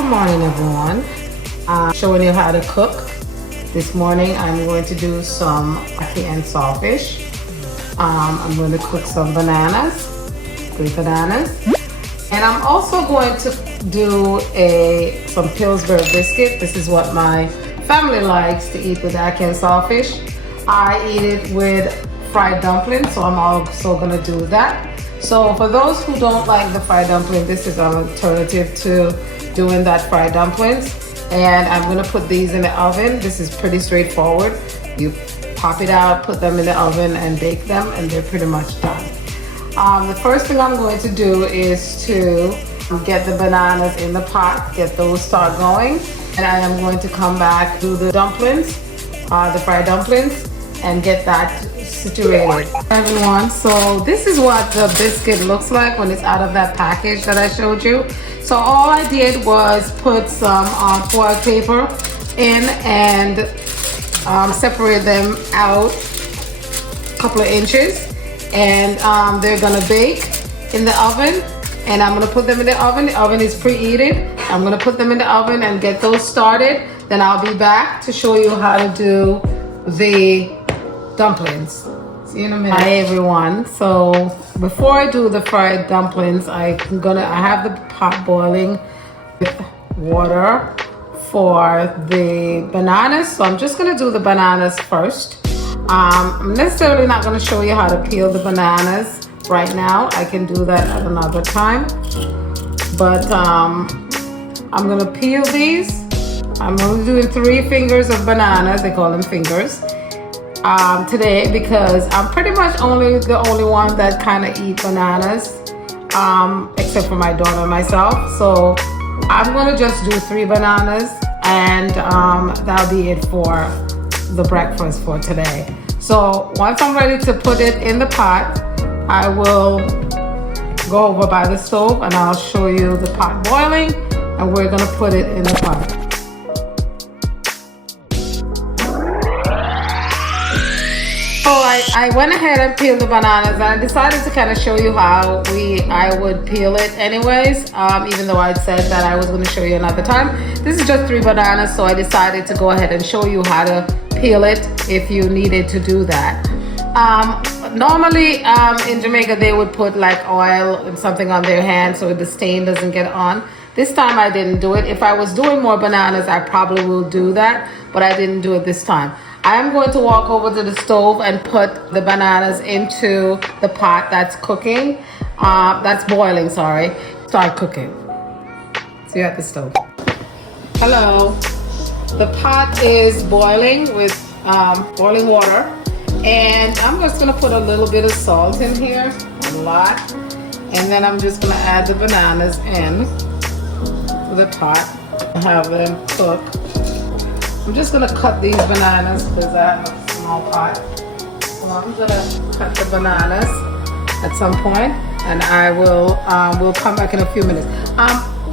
Good morning, everyone. I'm showing you how to cook. This morning I'm going to do some ackee and sawfish. I'm going to cook some bananas, 3 bananas. And I'm also going to do some Pillsbury biscuit. This is what my family likes to eat with ackee and sawfish. I eat it with fried dumplings, so I'm also going to do that. So for those who don't like the fried dumpling, this is an alternative to doing that fried dumplings. And I'm gonna put these in the oven. This is pretty straightforward. You pop it out, put them in the oven and bake them, and they're pretty much done. The first thing I'm going to do is to get the bananas in the pot, get those start going. And I am going to come back, do the dumplings, the fried dumplings, and get that situated. Everyone, so this is what the biscuit looks like when it's out of that package that I showed you. So all I did was put some foil paper in and separate them out a couple of inches, and they're gonna bake in the oven, and I'm gonna put them in the oven. The oven is preheated. I'm gonna put them in the oven and get those started. Then I'll be back to show you how to do the dumplings. See you in a minute. Hi everyone. So before I do the fried dumplings, I have the pot boiling with water for the bananas. So I'm just gonna do the bananas first. I'm necessarily not gonna show you how to peel the bananas right now. I can do that at another time. But I'm gonna peel these. I'm only doing 3 fingers of bananas. They call them fingers. Today, because I'm pretty much the only one that kind of eat bananas, except for my daughter and myself. So I'm gonna just do 3 bananas, and that'll be it for the breakfast for today. So once I'm ready to put it in the pot, I will go over by the stove and I'll show you the pot boiling, and we're gonna put it in the pot. So I went ahead and peeled the bananas, and I decided to kind of show you how I would peel it anyways, even though I'd said that I was going to show you another time. This is just 3 bananas, so I decided to go ahead and show you how to peel it if you needed to do that. Normally in Jamaica they would put like oil and something on their hand so the stain doesn't get on. This time I didn't do it. If I was doing more bananas, I probably will do that, but I didn't do it this time. I'm going to walk over to the stove and put the bananas into the pot that's cooking, that's boiling, sorry. Start cooking. See you at the stove. Hello. The pot is boiling with boiling water, and I'm just gonna put a little bit of salt in here, a lot, and then I'm just gonna add the bananas in to the pot and have them cook. I'm just gonna cut these bananas because I have a small pot. So I'm gonna cut the bananas at some point, and I will we'll come back in a few minutes.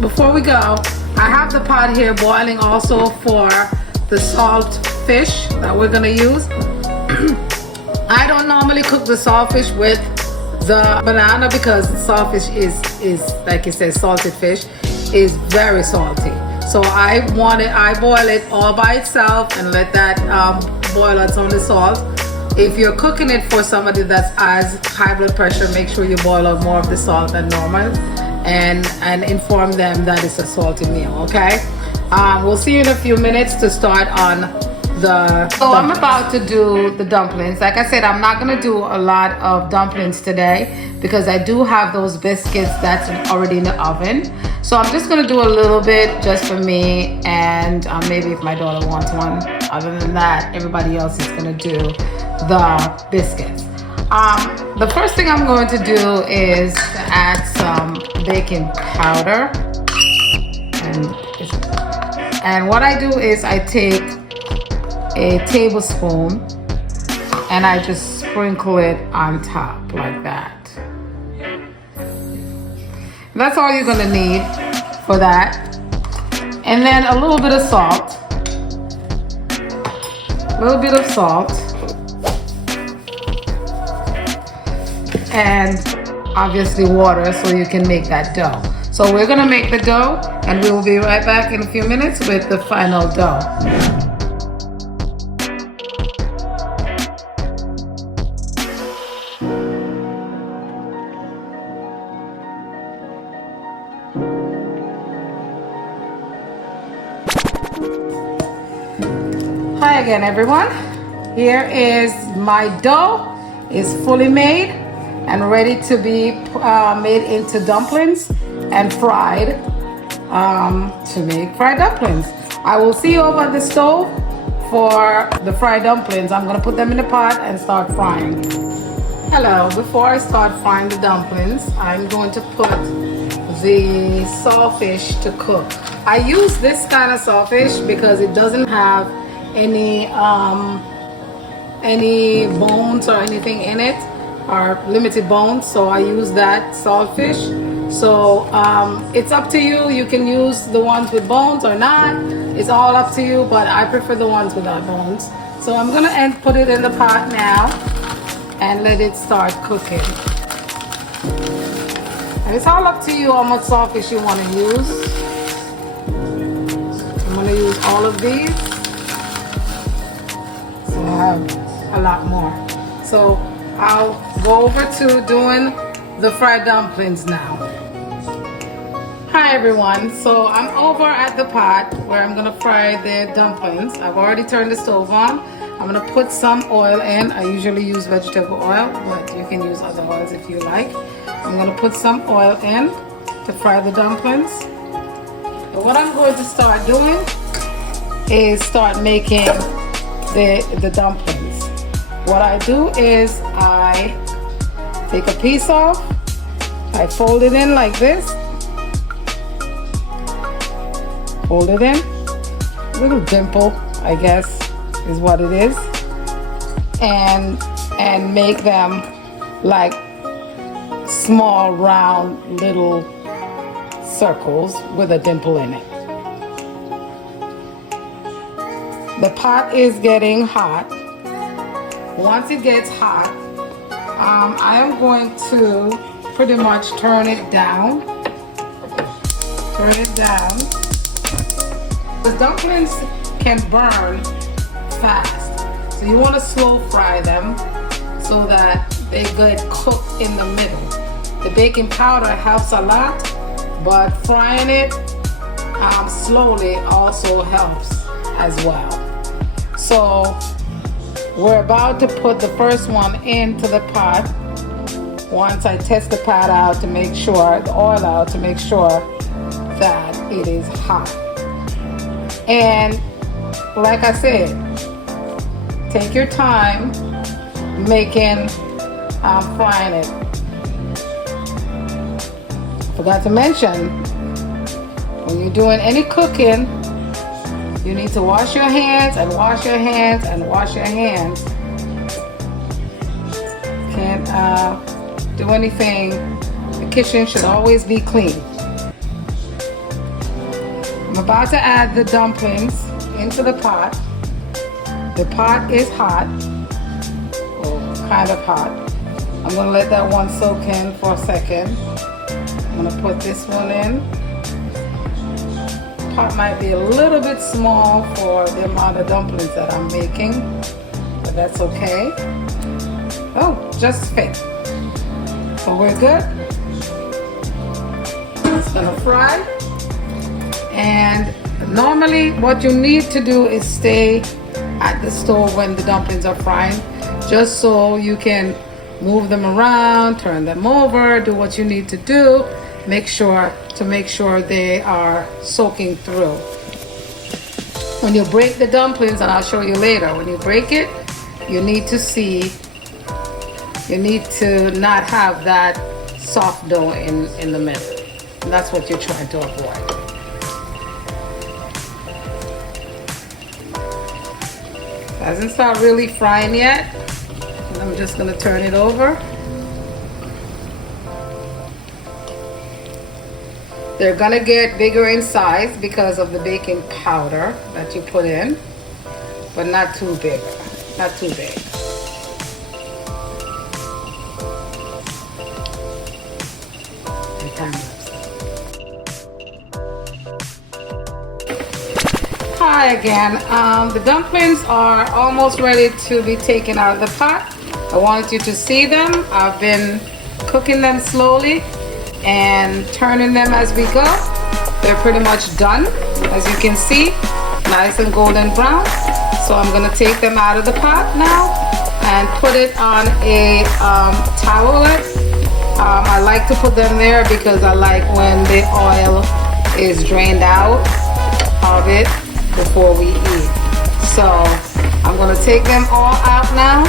Before we go, I have the pot here boiling also for the salt fish that we're gonna use. I don't normally cook the sawfish with the banana because the sawfish is like it says, salted fish is very salty. So I boil it all by itself and let that boil on some of the salt. If you're cooking it for somebody that has high blood pressure, make sure you boil out more of the salt than normal, and inform them that it's a salty meal, okay? We'll see you in a few minutes to start on the So I'm about to do the dumplings. Like I said, I'm not gonna do a lot of dumplings today because I do have those biscuits that's already in the oven. So I'm just gonna do a little bit just for me, and maybe if my daughter wants one. Other than that, everybody else is gonna do the biscuits. The first thing I'm going to do is to add some baking powder. And what I do is I take a tablespoon and I just sprinkle it on top like that. That's all you're gonna need for that. And then a little bit of salt. A little bit of salt. And obviously water so you can make that dough. So we're gonna make the dough and we will be right back in a few minutes with the final dough. Hi again, everyone. Here is my dough. It's fully made and ready to be made into dumplings and fried to make fried dumplings. I will see you over at the stove for the fried dumplings. I'm gonna put them in the pot and start frying. Hello, before I start frying the dumplings, I'm going to put the sawfish to cook. I use this kind of sawfish because it doesn't have any bones or anything in it, or limited bones, so I use that sawfish. So it's up to you. You can use the ones with bones or not. It's all up to you, but I prefer the ones without bones. So I'm gonna put it in the pot now and let it start cooking. And it's all up to you how much sawfish you want to use. I'm gonna use all of these. So I have a lot more. So I'll go over to doing the fried dumplings now. Hi everyone, so I'm over at the pot where I'm gonna fry the dumplings. I've already turned the stove on. I'm gonna put some oil in. I usually use vegetable oil, but you can use other oils if you like. I'm gonna put some oil in to fry the dumplings. And what I'm going to start doing is start making the dumplings. What I do is I take a piece off, I fold it in like this, fold it in, a little dimple, I guess is what it is, and make them like small round little circles with a dimple in it. The pot is getting hot. Once it gets hot, I am going to pretty much turn it down. Turn it down. The dumplings can burn fast, so you want to slow fry them so that they get cooked in the middle. The baking powder helps a lot, but frying it slowly also helps as well. So we're about to put the first one into the pot. Once I test the pot out to make sure, the oil out to make sure that it is hot. And like I said, take your time making, frying it. Forgot to mention, when you're doing any cooking, you need to wash your hands and wash your hands and wash your hands. Can't do anything. The kitchen should always be clean. I'm about to add the dumplings into the pot. The pot is hot, or kind of hot. I'm gonna let that one soak in for a second. I'm gonna put this one in. The pot might be a little bit small for the amount of dumplings that I'm making, but that's okay. Oh, just fit. So we're good. It's gonna fry. And normally what you need to do is stay at the stove when the dumplings are frying, just so you can move them around, turn them over, do what you need to do, make sure they are soaking through. When you break the dumplings, and I'll show you later, when you break it, you need to not have that soft dough in the middle. And that's what you're trying to avoid. Hasn't started really frying yet. I'm just gonna turn it over. They're gonna get bigger in size because of the baking powder that you put in, but not too big, not too big. Hi again. The dumplings are almost ready to be taken out of the pot. I wanted you to see them. I've been cooking them slowly and turning them as we go. They're pretty much done, as you can see, nice and golden brown. So I'm gonna take them out of the pot now and put it on a towelette. I like to put them there because I like when the oil is drained out of it before we eat. So I'm gonna take them all out now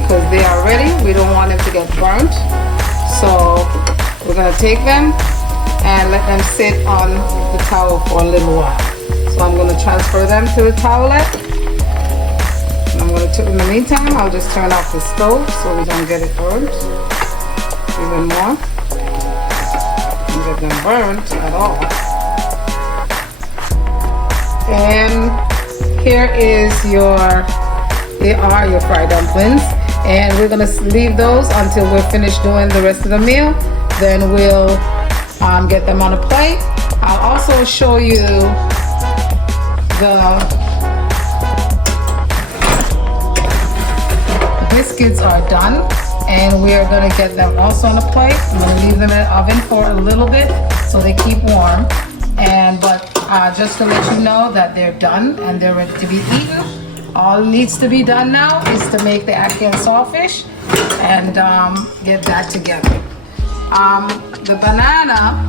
because they are ready. We don't want them to get burnt. So we're gonna take them and let them sit on the towel for a little while. So I'm gonna transfer them to the towelette. And I'm gonna, in the meantime, I'll just turn off the stove so we don't get it burnt even more. Don't get them burnt at all. And here is they are your fried dumplings. And we're gonna leave those until we're finished doing the rest of the meal. Then we'll get them on a plate. I'll also show you the biscuits are done. And we're gonna get them also on a plate. I'm gonna leave them in the oven for a little bit so they keep warm. But just to let you know that they're done and they're ready to be eaten. All needs to be done now is to make the ackee and sawfish and get that together. The banana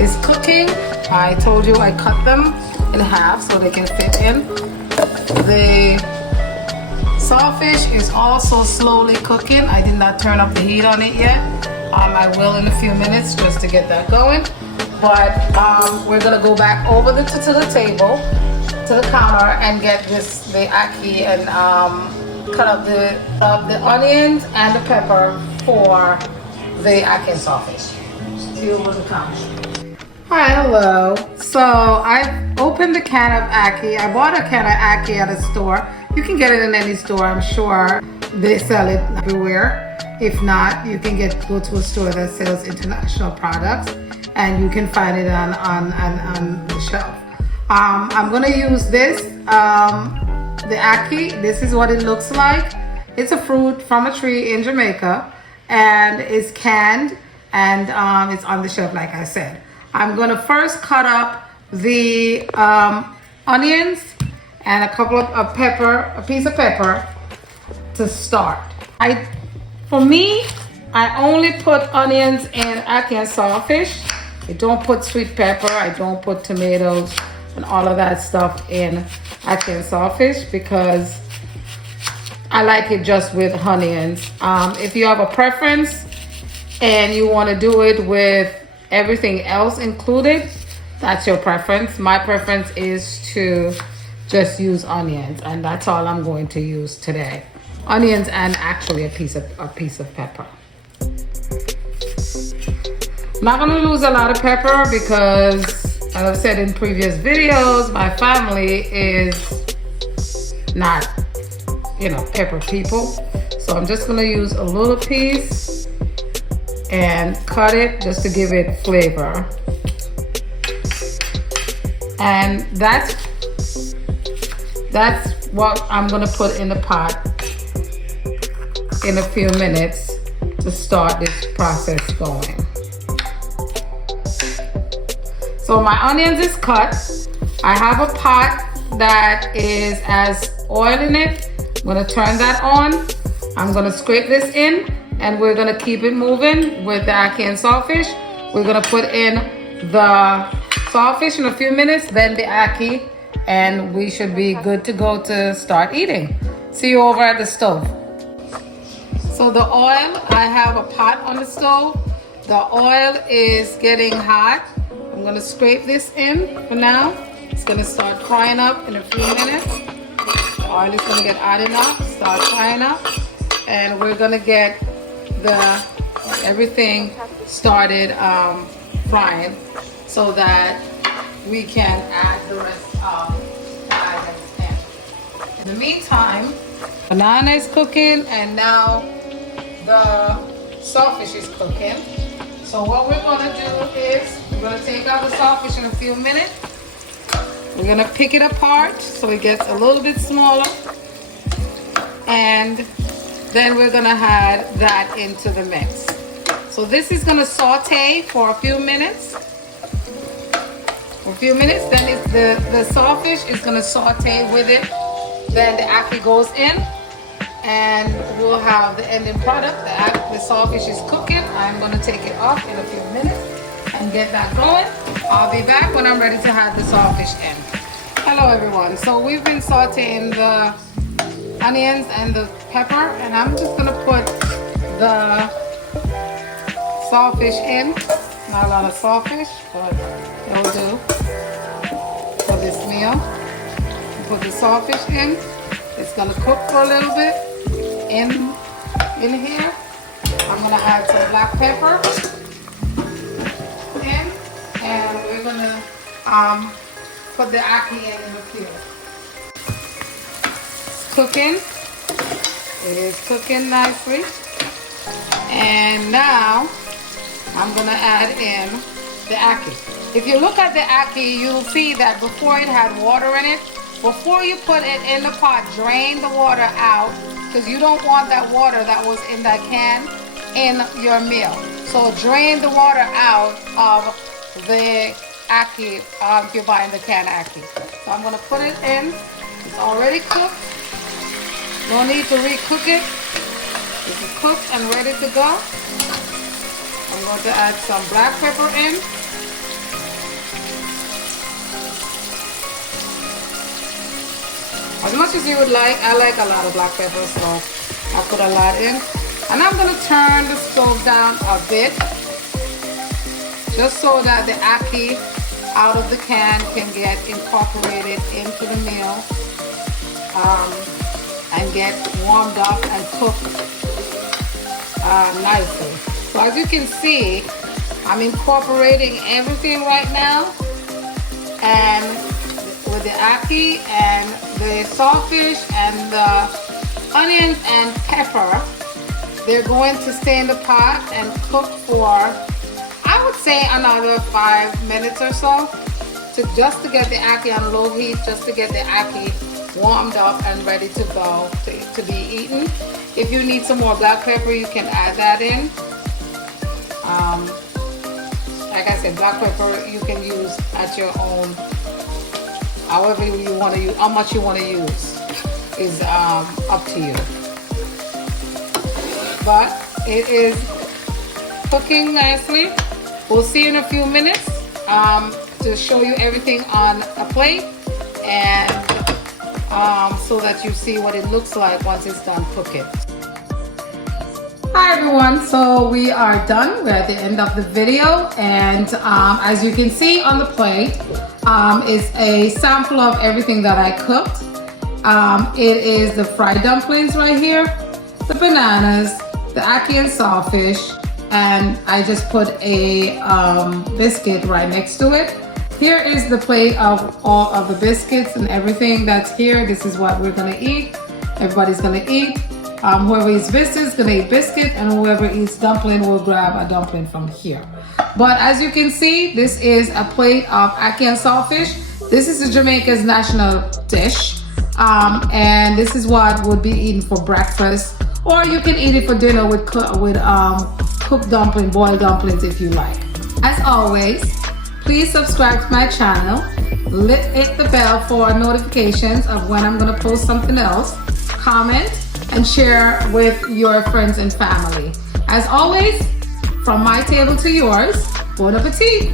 is cooking. I told you I cut them in half so they can fit in. The sawfish is also slowly cooking. I did not turn up the heat on it yet. I will in a few minutes just to get that going. But we're gonna go back over to the table, to the counter, and get the ackee and cut up the onions and the pepper for the ackee and sawfish. See you over the counter. Hi, hello. So I opened the can of ackee. I bought a can of ackee at a store. You can get it in any store, I'm sure. They sell it everywhere. If not, you can go to a store that sells international products, and you can find it on the shelf. I'm gonna use this, the ackee. This is what it looks like. It's a fruit from a tree in Jamaica, and it's canned, and it's on the shelf, like I said. I'm gonna first cut up the onions and a couple of pepper, a piece of pepper to start. For me, I only put onions in ackee and sawfish. I don't put sweet pepper, I don't put tomatoes and all of that stuff in ackee and sawfish because I like it just with onions. If you have a preference and you want to do it with everything else included, that's your preference. My preference is to just use onions, and that's all I'm going to use today. Onions and actually a piece of pepper. I'm not gonna lose a lot of pepper because, as I've said in previous videos, my family is not, pepper people. So I'm just gonna use a little piece and cut it just to give it flavor. And that's what I'm gonna put in the pot in a few minutes to start this process going. So my onions is cut. I have a pot that has oil in it. I'm gonna turn that on. I'm gonna scrape this in, and we're gonna keep it moving with the ackee and sawfish. We're gonna put in the sawfish in a few minutes, then the ackee, and we should be good to go to start eating. See you over at the stove. So the oil, I have a pot on the stove. The oil is getting hot. I'm gonna scrape this in for now. It's gonna start frying up in a few minutes. The oil is gonna get hot enough, start frying up, and we're gonna get everything started frying so that we can add the rest of the items in. In the meantime, banana is cooking, and now the sawfish is cooking. So what we're gonna do is We're gonna take out the sawfish in a few minutes. We're gonna pick it apart so it gets a little bit smaller. And then we're gonna add that into the mix. So this is gonna saute for a few minutes. Then the sawfish is gonna saute with it. Then the ackee goes in, and we'll have the ending product. The sawfish is cooking. I'm gonna take it off in a few minutes and get that going. I'll be back when I'm ready to have the sawfish in. Hello everyone. So we've been sauteing the onions and the pepper, and I'm just gonna put the sawfish in. Not a lot of sawfish, but it'll do for this meal. Put the sawfish in. It's gonna cook for a little bit in here. I'm gonna add some black pepper in, and we're gonna put the ackee in the field. Cooking. It is cooking nicely. And now I'm gonna add in the ackee. If you look at the ackee, you'll see that before it had water in it. Before you put it in the pot, drain the water out, because you don't want that water that was in that can in your meal. So drain the water out of the ackee if you're buying the canned ackee. So I'm gonna put it in. It's already cooked. No need to re-cook it. This is cooked and ready to go. I'm going to add some black pepper in. As much as you would like, I like a lot of black pepper, so I put a lot in. And I'm going to turn the stove down a bit, just so that the ackee out of the can can get incorporated into the meal and get warmed up and cooked nicely. So as you can see, I'm incorporating everything right now, and with the ackee and the sawfish and the onions and pepper, they're going to stay in the pot and cook for, I would say, another 5 minutes or so, just to get the ackee on low heat, just to get the ackee warmed up and ready to go to be eaten. If you need some more black pepper, you can add that in. Like I said, black pepper you can use at your own, however you want to use, how much you want to use is up to you. But it is cooking nicely. We'll see you in a few minutes to show you everything on a plate, and so that you see what it looks like once it's done cooking. Hi everyone, so we are done. We're at the end of the video, and as you can see on the plate is a sample of everything that I cooked. It is the fried dumplings right here, the bananas, the ackee and sawfish, and I just put a biscuit right next to it. Here is the plate of all of the biscuits and everything that's here. This is what we're gonna eat. Everybody's gonna eat. Whoever eats biscuits is gonna eat biscuit, and whoever eats dumpling will grab a dumpling from here. But as you can see, this is a plate of ackee and sawfish. This is Jamaica's national dish, and this is what would be eaten for breakfast, or you can eat it for dinner with cooked dumpling, boiled dumplings if you like. As always, please subscribe to my channel. Hit the bell for notifications of when I'm gonna post something else. Comment and share with your friends and family. As always, from my table to yours, bon appetit.